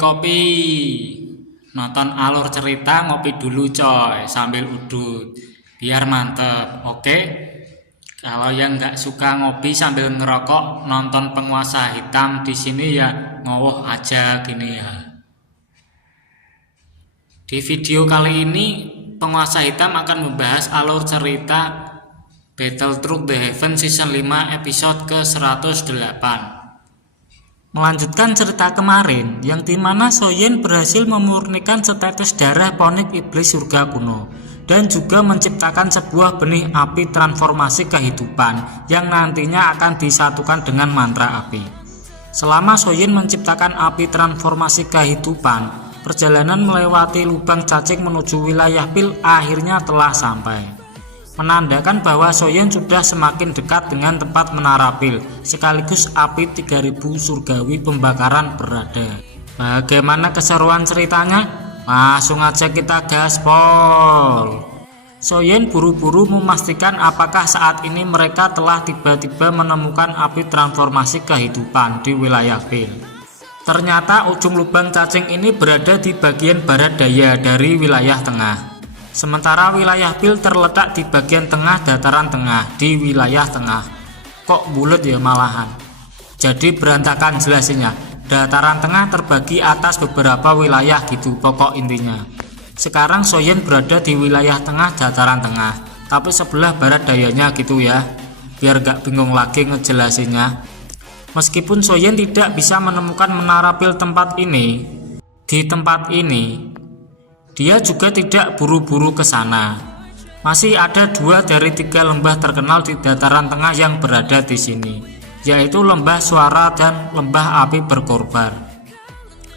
Kopi. Nonton alur cerita ngopi dulu coy, sambil udut, biar mantep. Oke. Kalau yang nggak suka ngopi sambil ngerokok, nonton Penguasa Hitam di sini ya ngowoh aja gini ya. Di video kali ini, Penguasa Hitam akan membahas alur cerita Battle Through the Heaven Season 5 episode ke-108. Melanjutkan cerita kemarin, yang dimana Soyen berhasil memurnikan setetes darah ponik iblis surga kuno dan juga menciptakan sebuah benih api transformasi kehidupan yang nantinya akan disatukan dengan mantra api. Selama Soyen menciptakan api transformasi kehidupan, perjalanan melewati lubang cacing menuju wilayah pil akhirnya telah sampai, menandakan bahwa Soyen sudah semakin dekat dengan tempat menara pil sekaligus api 3000 surgawi pembakaran berada. Bagaimana keseruan ceritanya? Langsung aja kita gaspol. Soyen buru-buru memastikan apakah saat ini mereka telah tiba-tiba menemukan api transformasi kehidupan di wilayah pil. Ternyata ujung lubang cacing ini berada di bagian barat daya dari wilayah tengah. Sementara wilayah pil terletak di bagian tengah dataran tengah di wilayah tengah. Kok bulat ya malahan? Jadi berantakan jelasinnya. Dataran tengah terbagi atas beberapa wilayah gitu pokok intinya. Sekarang Soyen berada di wilayah tengah dataran tengah, tapi sebelah barat dayanya gitu ya. Biar gak bingung lagi ngejelasinnya. Meskipun Soyen tidak bisa menemukan menara pil tempat ini, di tempat ini dia juga tidak buru-buru ke sana. Masih ada 2 dari 3 lembah terkenal di dataran tengah yang berada di sini, yaitu Lembah Suara dan Lembah Api Berkobar.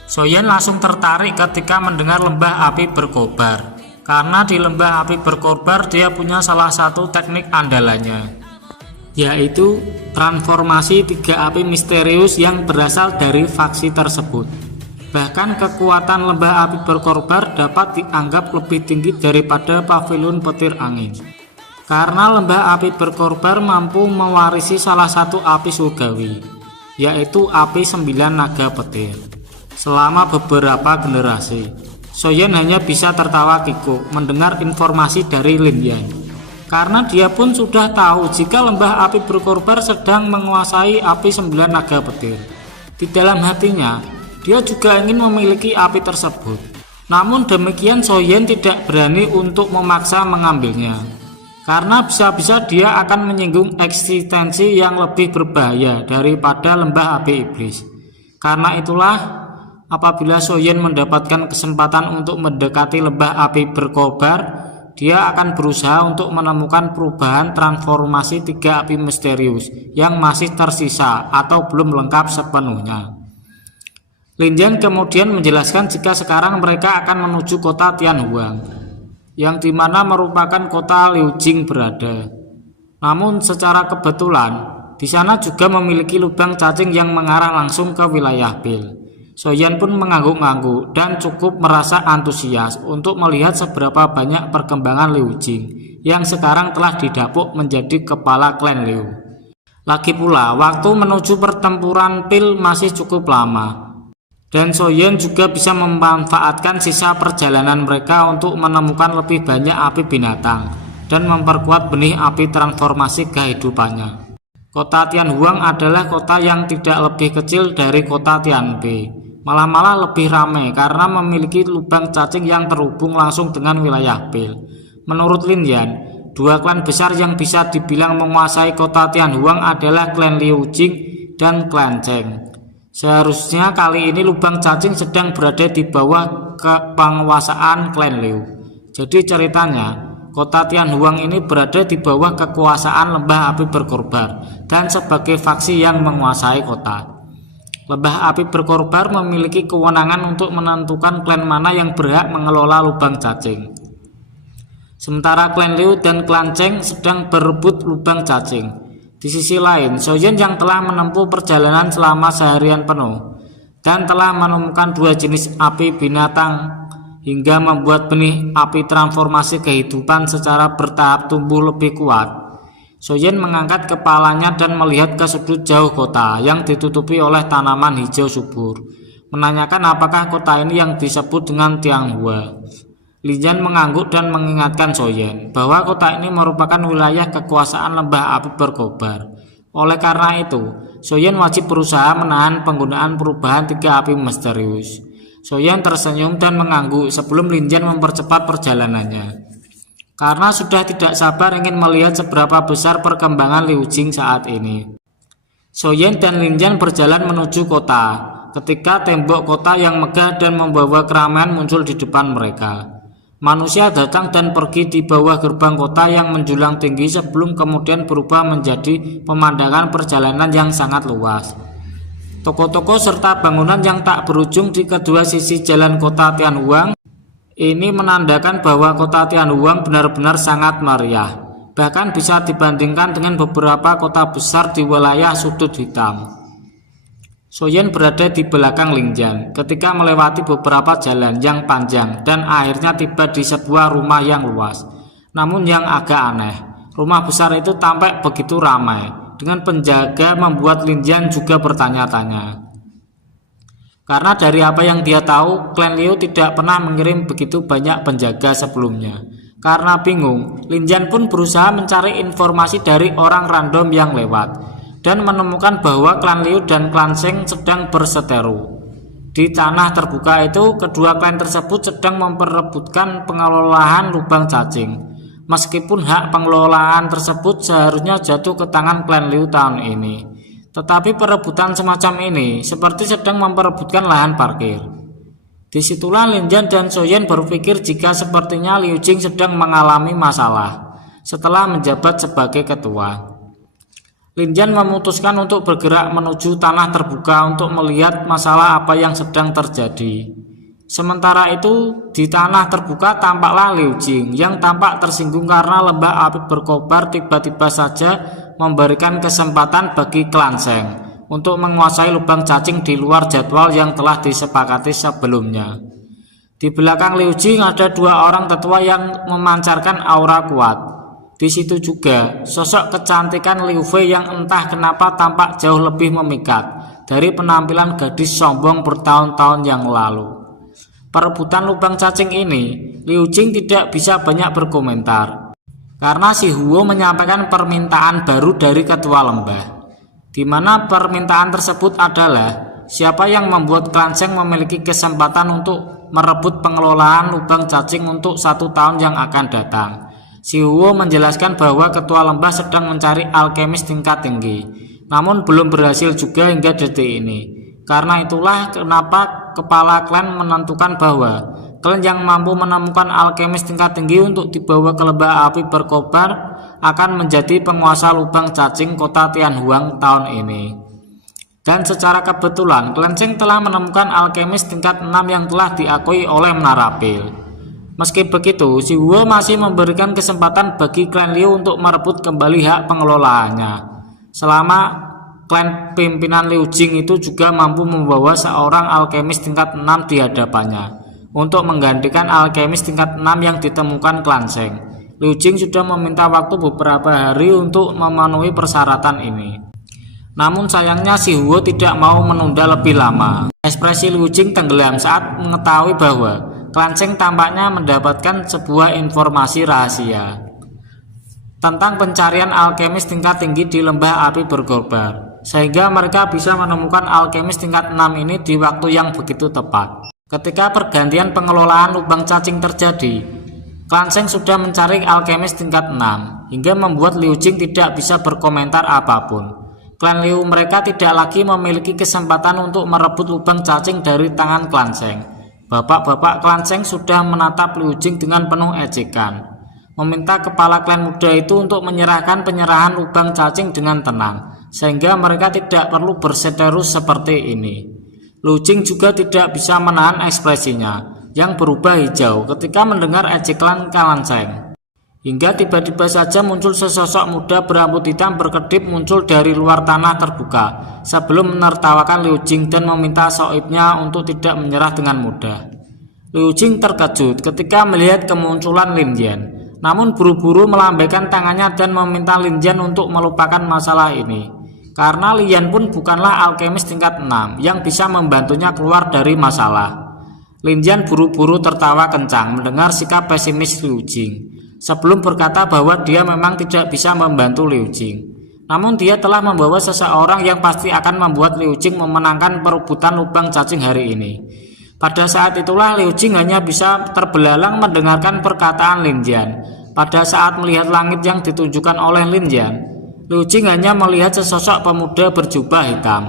Soyen langsung tertarik ketika mendengar Lembah Api Berkobar, karena di Lembah Api Berkobar dia punya salah satu teknik andalannya, yaitu transformasi 3 api misterius yang berasal dari faksi tersebut. Bahkan kekuatan Lembah Api Berkobar dapat dianggap lebih tinggi daripada pavilion petir angin, karena Lembah Api Berkobar mampu mewarisi salah satu api surgawi, yaitu api 9 naga petir. Selama beberapa generasi, Soyen hanya bisa tertawa kikuk mendengar informasi dari Lin Yan, karena dia pun sudah tahu jika Lembah Api Berkobar sedang menguasai api 9 naga petir. Di dalam hatinya, dia juga ingin memiliki api tersebut. Namun demikian Soyen tidak berani untuk memaksa mengambilnya, karena bisa-bisa dia akan menyinggung eksistensi yang lebih berbahaya daripada Lembah Api Iblis. Karena itulah, apabila Soyen mendapatkan kesempatan untuk mendekati Lembah Api Berkobar, dia akan berusaha untuk menemukan perubahan transformasi 3 api misterius yang masih tersisa atau belum lengkap sepenuhnya. Lin Yan kemudian menjelaskan jika sekarang mereka akan menuju kota Tianhuang, yang dimana merupakan kota Liu Jing berada. Namun secara kebetulan di sana juga memiliki lubang cacing yang mengarah langsung ke wilayah pil. Soyen pun mengangguk-angguk dan cukup merasa antusias untuk melihat seberapa banyak perkembangan Liu Jing yang sekarang telah didapuk menjadi kepala klan Liu. Lagi pula waktu menuju pertempuran pil masih cukup lama, dan Soyen juga bisa memanfaatkan sisa perjalanan mereka untuk menemukan lebih banyak api binatang dan memperkuat benih api transformasi kehidupannya. Kota Tianhuang adalah kota yang tidak lebih kecil dari kota Tianbe, malah lebih ramai karena memiliki lubang cacing yang terhubung langsung dengan wilayah pil. Menurut Lin Yan, 2 klan besar yang bisa dibilang menguasai kota Tianhuang adalah klan Liu Jing dan klan Cheng. Seharusnya kali ini lubang cacing sedang berada di bawah penguasaan klan Liu. Jadi ceritanya, kota Tianhuang ini berada di bawah kekuasaan Lembah Api Berkobar dan sebagai faksi yang menguasai kota. Lembah Api Berkobar memiliki kewenangan untuk menentukan klan mana yang berhak mengelola lubang cacing. Sementara klan Liu dan klan Cheng sedang berebut lubang cacing. Di sisi lain, Soyen yang telah menempuh perjalanan selama seharian penuh dan telah menemukan 2 jenis api binatang hingga membuat benih api transformasi kehidupan secara bertahap tumbuh lebih kuat. Soyen mengangkat kepalanya dan melihat ke sudut jauh kota yang ditutupi oleh tanaman hijau subur. menanyakan apakah kota ini yang disebut dengan Tianghua. Lin Jian mengangguk dan mengingatkan Soyen bahwa kota ini merupakan wilayah kekuasaan lembah api berkobar. Oleh karena itu, Soyen wajib berusaha menahan penggunaan perubahan 3 api misterius. Soyen tersenyum dan mengangguk sebelum Lin Jian mempercepat perjalanannya. Karena sudah tidak sabar ingin melihat seberapa besar perkembangan Liu Jing saat ini. Soyen dan Lin Jian berjalan menuju kota, ketika tembok kota yang megah dan membawa keramaian muncul di depan mereka. Manusia datang dan pergi di bawah gerbang kota yang menjulang tinggi sebelum kemudian berubah menjadi pemandangan perjalanan yang sangat luas. Toko-toko serta bangunan yang tak berujung di kedua sisi jalan kota Tianhuang ini menandakan bahwa kota Tianhuang benar-benar sangat meriah. Bahkan bisa dibandingkan dengan beberapa kota besar di wilayah sudut hitam. Soyen berada di belakang Lin Jian ketika melewati beberapa jalan yang panjang dan akhirnya tiba di sebuah rumah yang luas. Namun yang agak aneh, rumah besar itu tampak begitu ramai, dengan penjaga membuat Lin Jian juga bertanya-tanya. Karena dari apa yang dia tahu, klan Liu tidak pernah mengirim begitu banyak penjaga sebelumnya. Karena bingung, Lin Jian pun berusaha mencari informasi dari orang random yang lewat dan menemukan bahwa klan Liu dan klan Sheng sedang berseteru. Di tanah terbuka itu, kedua klan tersebut sedang memperebutkan pengelolaan lubang cacing. Meskipun hak pengelolaan tersebut seharusnya jatuh ke tangan klan Liu tahun ini, tetapi perebutan semacam ini seperti sedang memperebutkan lahan parkir. Disitulah Lin Jian dan Soyen berpikir jika sepertinya Liu Jing sedang mengalami masalah setelah menjabat sebagai ketua. Lin Jian memutuskan untuk bergerak menuju tanah terbuka untuk melihat masalah apa yang sedang terjadi. Sementara itu, di tanah terbuka tampaklah Liu Jing yang tampak tersinggung karena lembah api berkobar tiba-tiba saja memberikan kesempatan bagi klan Sheng untuk menguasai lubang cacing di luar jadwal yang telah disepakati sebelumnya. Di belakang Liu Jing ada 2 orang tetua yang memancarkan aura kuat. Di situ juga sosok kecantikan Liu Fei yang entah kenapa tampak jauh lebih memikat dari penampilan gadis sombong bertahun-tahun yang lalu. Perebutan lubang cacing ini, Liu Jing tidak bisa banyak berkomentar karena si Huo menyampaikan permintaan baru dari ketua lembah, di mana permintaan tersebut adalah siapa yang membuat klan Sheng memiliki kesempatan untuk merebut pengelolaan lubang cacing untuk 1 tahun yang akan datang. Si Huo menjelaskan bahwa ketua lembah sedang mencari alkemis tingkat tinggi, namun belum berhasil juga hingga detik ini. Karena itulah kenapa kepala klan menentukan bahwa klan yang mampu menemukan alkemis tingkat tinggi untuk dibawa ke lembah api berkobar akan menjadi penguasa lubang cacing kota Tianhuang tahun ini. Dan secara kebetulan klan Sheng telah menemukan alkemis tingkat 6 yang telah diakui oleh Menara Pil. Meski begitu, si Huo masih memberikan kesempatan bagi klan Liu untuk merebut kembali hak pengelolaannya. Selama klan pimpinan Liu Jing itu juga mampu membawa seorang alkemis tingkat 6 di hadapannya untuk menggantikan alkemis tingkat 6 yang ditemukan klan Sheng. Liu Jing sudah meminta waktu beberapa hari untuk memenuhi persyaratan ini. Namun sayangnya si Huo tidak mau menunda lebih lama. Ekspresi Liu Jing tenggelam saat mengetahui bahwa klan Sheng tampaknya mendapatkan sebuah informasi rahasia tentang pencarian alkemis tingkat tinggi di lembah api berkobar, sehingga mereka bisa menemukan alkemis tingkat 6 ini di waktu yang begitu tepat. Ketika pergantian pengelolaan lubang cacing terjadi, klan Sheng sudah mencari alkemis tingkat 6 hingga membuat Liu Jing tidak bisa berkomentar apapun. Klan Liu mereka tidak lagi memiliki kesempatan untuk merebut lubang cacing dari tangan klan Sheng. Bapak-bapak klan Sheng sudah menatap Liu Jing dengan penuh ejekan, meminta kepala klan muda itu untuk menyerahkan penyerahan lubang cacing dengan tenang, sehingga mereka tidak perlu berseteru seperti ini. Liu Jing juga tidak bisa menahan ekspresinya yang berubah hijau ketika mendengar ejekan klan Sheng. Hingga tiba-tiba saja muncul sesosok muda berambut hitam berkedip muncul dari luar tanah terbuka sebelum menertawakan Liu Jing dan meminta soibnya untuk tidak menyerah dengan mudah. Liu Jing terkejut ketika melihat kemunculan Lin Jian, namun buru-buru melambaikan tangannya dan meminta Lin Jian untuk melupakan masalah ini. karena Lian pun bukanlah alkemis tingkat 6 yang bisa membantunya keluar dari masalah. Lin Jian buru-buru tertawa kencang mendengar sikap pesimis Liu Jing. Sebelum berkata bahwa dia memang tidak bisa membantu Liu Jing, namun dia telah membawa seseorang yang pasti akan membuat Liu Jing memenangkan perebutan lubang cacing hari ini. Pada saat itulah Liu Jing hanya bisa terbelalang mendengarkan perkataan Lin Jian. Pada saat melihat langit yang ditunjukkan oleh Lin Jian, Liu Jing hanya melihat sesosok pemuda berjubah hitam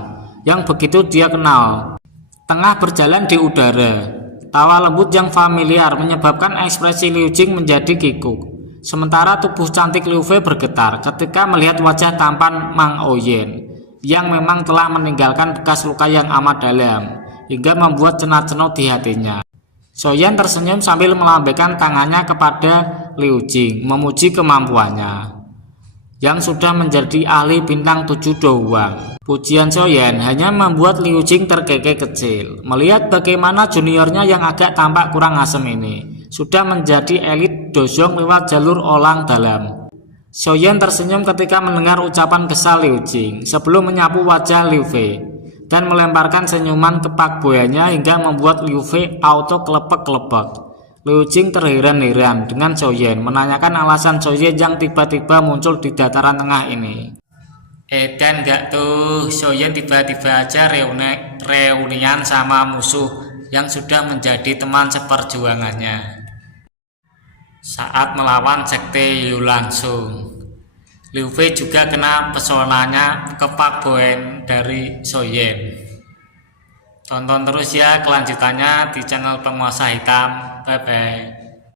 yang begitu dia kenal tengah berjalan di udara. Tawa lembut yang familiar menyebabkan ekspresi Liu Jing menjadi kikuk. Sementara tubuh cantik Liu Fei bergetar ketika melihat wajah tampan Mang Oyen yang memang telah meninggalkan bekas luka yang amat dalam hingga membuat cenat-cenut di hatinya. Soyan tersenyum sambil melambaikan tangannya kepada Liu Jing memuji kemampuannya yang sudah menjadi ahli bintang 7 doang. Pujian Soyan hanya membuat Liu Jing terkekeh kecil melihat bagaimana juniornya yang agak tampak kurang asem ini sudah menjadi elit dozong lewat jalur olang dalam. Soyan tersenyum ketika mendengar ucapan kesal Liu Jing sebelum menyapu wajah Liu Fei dan melemparkan senyuman kepakboyannya hingga membuat Liu Fei auto kelepek-kelepek. Liu Jing terheran-heran dengan Soyan menanyakan alasan Soyan yang tiba-tiba muncul di dataran tengah ini. Dan enggak tuh, Soyan tiba-tiba aja reunian sama musuh yang sudah menjadi teman seperjuangannya saat melawan sekte Yu langsung. Liu Fei juga kena pesonanya kepakboyan dari Soyan. Tonton terus ya kelanjutannya di channel Penguasa Hitam. Bye bye.